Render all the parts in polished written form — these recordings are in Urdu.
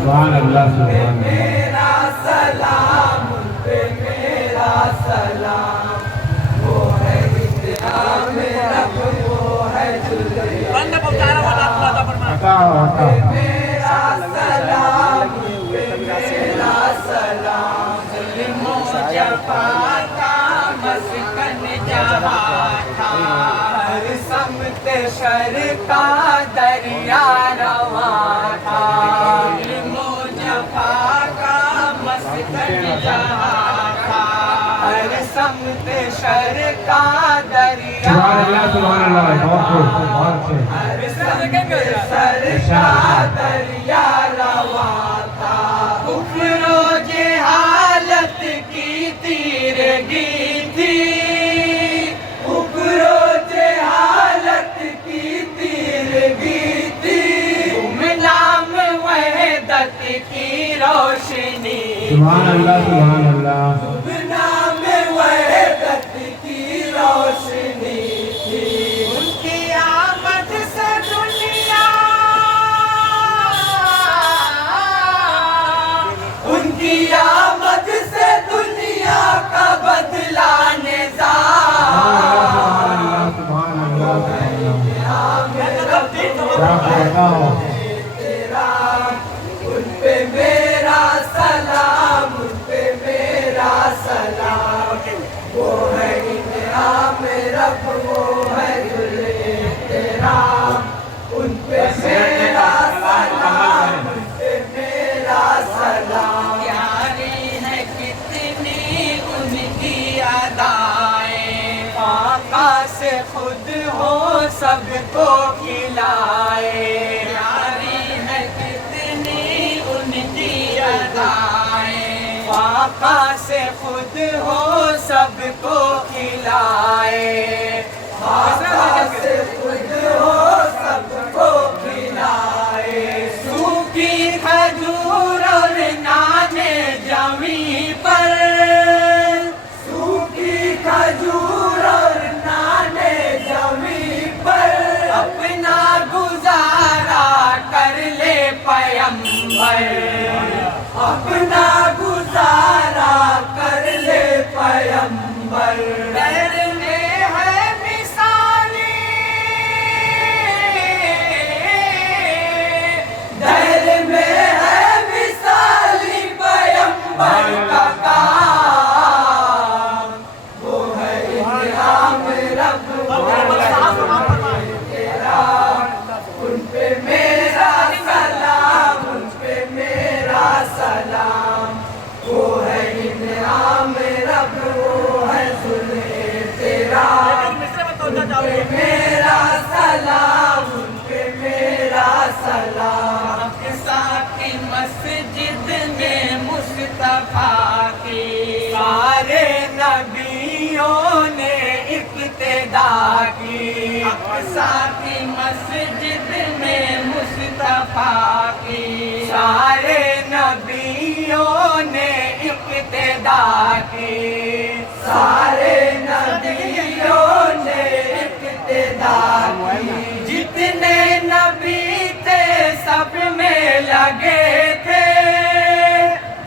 سبحان اللہ سبحان اللہ میرا سلام ان پہ میرا سلام وہ ہے اتحام رب وہ ہے میرا سلام ان پہ میرا سلام ظلم و جفا کا مسکن جہاں تھا ہر سمت شر کا دریا رواں تھا ظلم و جفا کا مسکن جہاں تھا ہر سمت شر کا دریا سبحان اللہ بہت خوب بہت اچھے ہر سمت شر کا دریا رواں تھا کفر و جہالت کی تیرگی تھی کفر و جہالت کی تیرگی تھی تم نام وحدت کی روشنی سبحان اللہ سبحان اللہ تم نام وحدت کی روشنی تھی ان کی آمد سے دنیا ان کی آمد سے دنیا کا بدلا نظام سبحان اللہ کیا کہتا ہو تیرا ان پہ میرا سلام ان پہ میرا سلام وہ ہے انعام رب وہ ہے ذل احترام ان پہ میرا سلام ان پہ میرا سلام پیاری ہے کتنی ان کی ادائیں آقا سے خود ہو سب کو کھلائے پیاری ہے کتنی ان کی ادائیں آقا سے خود ہو سب کو کھلائے آقا سے خود ہو سب کو کھلائے سوکھی کھجور اور نانے جمی پر سوکھی کھجور اور نانے جمی پر اپنا گزارا کر لے پیمبر اپنا گزارا کر لے پیمبر در میں ہے مثالی در میں ہے مثالی پیمبر کا کام وہ ہے انعام رب وہ ہے احترام ان پہ میرا سلام ان پہ میرا سلام وہ ہے انعام رب وہ ہے ذل احترام ان پہ میرا سلام ان پہ میرا سلام کی مسجد میں مصطفیٰ کی سارے نبیوں نے ابتدا کی اقصی کی مسجد میں مصطفیٰ کی سارے نبیوں نے ابتدا کی سارے نبیوں نے ابتدا کی جتنے نبی تھے سب میں لگے تھے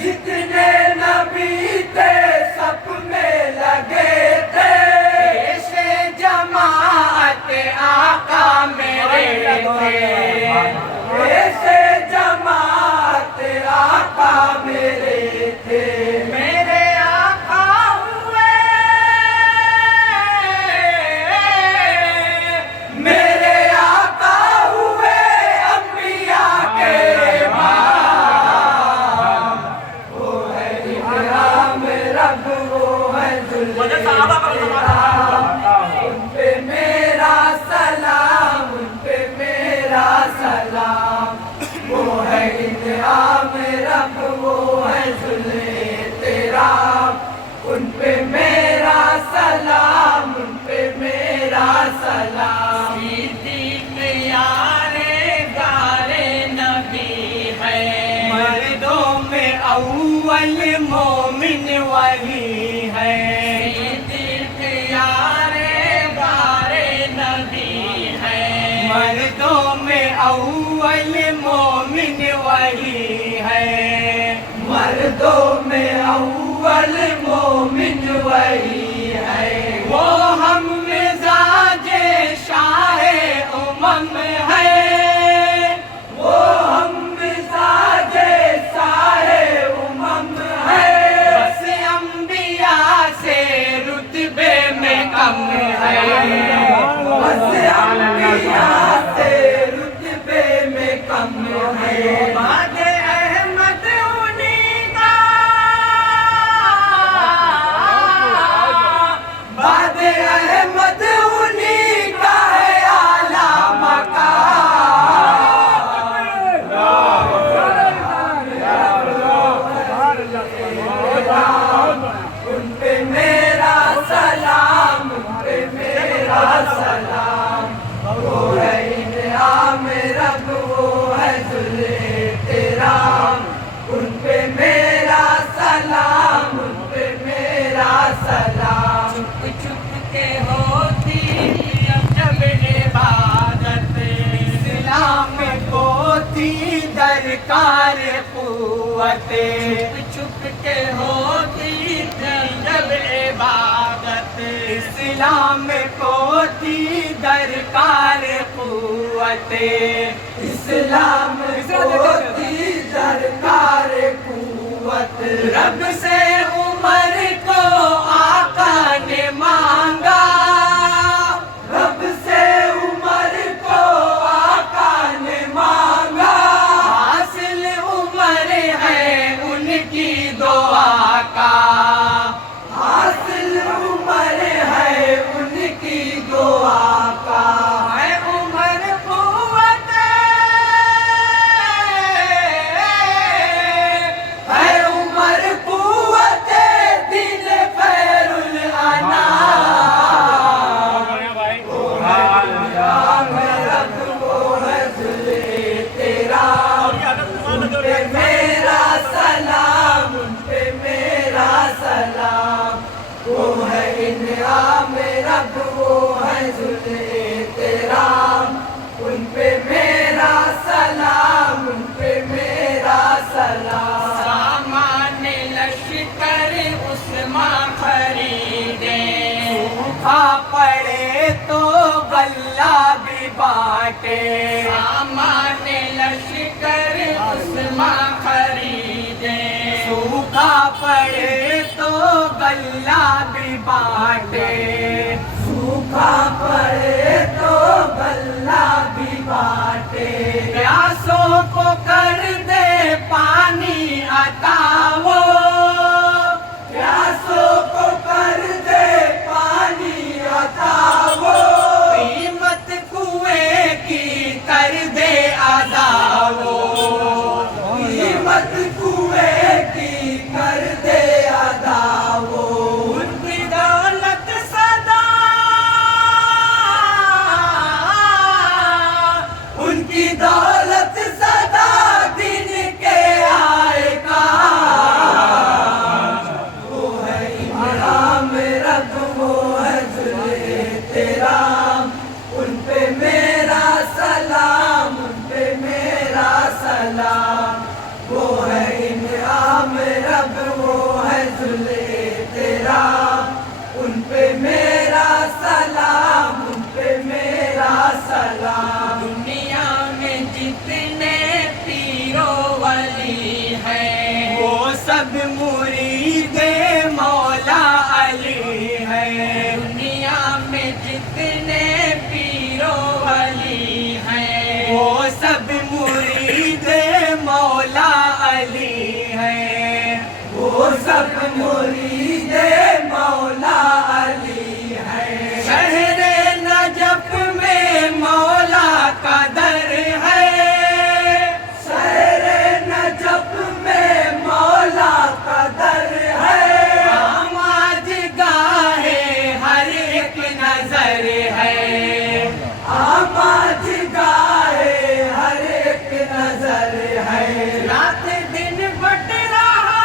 جتنے نبی تھے سب میں لگے تھے ایسے جماعت آقا میرے تھے ایسے جماعت آقا میرے تھے میرے آقا ہوئے میرے آقا ہوئے انبیاء کے امام وہ ہے انعام رب وہ ہے ذل احترام ان پہ میرا سلام ان پہ میرا سلام وہ ہے انعام رب وہ ہے ذل احترام ان پہ میرا سلام ان پہ میرا سلام صدیق یارے گارے نبی ہے مردوں میں اول مومن وہی ہے صدیق یارے گارے نبی ہے مردوں میں اول مومن وہی مردوں میں اول مومن وہی ہے وہ ہم مزاج شاہ امم ہے وہ ہم مزاج شاہ امم ہے بس انبیاء سے رتبے میں کم ہے بس انبیاء سے رتبے میں کم ہے بعد احمد انہیں کا بعد احمد انہیں کا ہے اعلیٰ مقام ان پہ میرا سلام ان پہ میرا سلام وہ ہے انعام رب وہ ہے ذل احترام ان پہ میرا سلام ان پہ میرا سلام چھپ چھپ کے ہوتی جب عبادت اسلام کو تھی درکار قوت چھپ چھپ کے ہوتی جب عبادت اسلام کو تھی درکار قوت اسلام کو تھی درکار قوت رب سے عمر کو آقا نے مانگا رب سے عمر کو آقا نے مانگا حاصل عمر ہے ان کی دعا کا حاصل عمر ہے ان کی دعا کا ہے عمر قوت ہے عمر قوت دل خیر الانام وہ ہے انعام رب وہ ہے ذل احترام ان پہ میرا سلام ان پہ میرا سلام وہ ہے انعام رب وہ ہے ذل احترام ان پہ میرا سلام ان پہ میرا سلام سامان لشکر عثمان خریدے سوکھا پڑے تو غلہ بھی بانٹے سامان لشکر عثمان خریدے سوکھا پڑے تو غلہ بھی بانٹے سوکھا پڑے تو غلہ بھی بانٹے پیاسوں کو کر دے پانی عطا وہ پیاسوں کو کر دے پانی عطا وہ قیمت کنویں کی کر دے ادا وہ قیمت کنویں کی کر دے ادا وہ ان کی دولت سدا ان کی دولت سدا دن کے آئے گا وہ ہے انعام رب وہ ہے ذل احترام ان پہ میرا سلام ان پہ میرا سلام وہ ہے انعام رب وہ ہے ذل احترام ان پہ میرا سلام ان پہ میرا سلام دنیا میں جتنے پیرو ولی ہیں وہ سب مرید مولا علی ہیں دنیا میں جتنے پیرو ولی ہیں وہ سب مرید مولا علی ہیں وہ سب مرید مولا علی ہیں شہر نجف میں مولا کا در ہے شہر نجف میں مولا کا در ہے آماج گاہے ہر ایک نظر ہے آماج گاہے ہر ایک نظر ہے رات دن بٹ رہا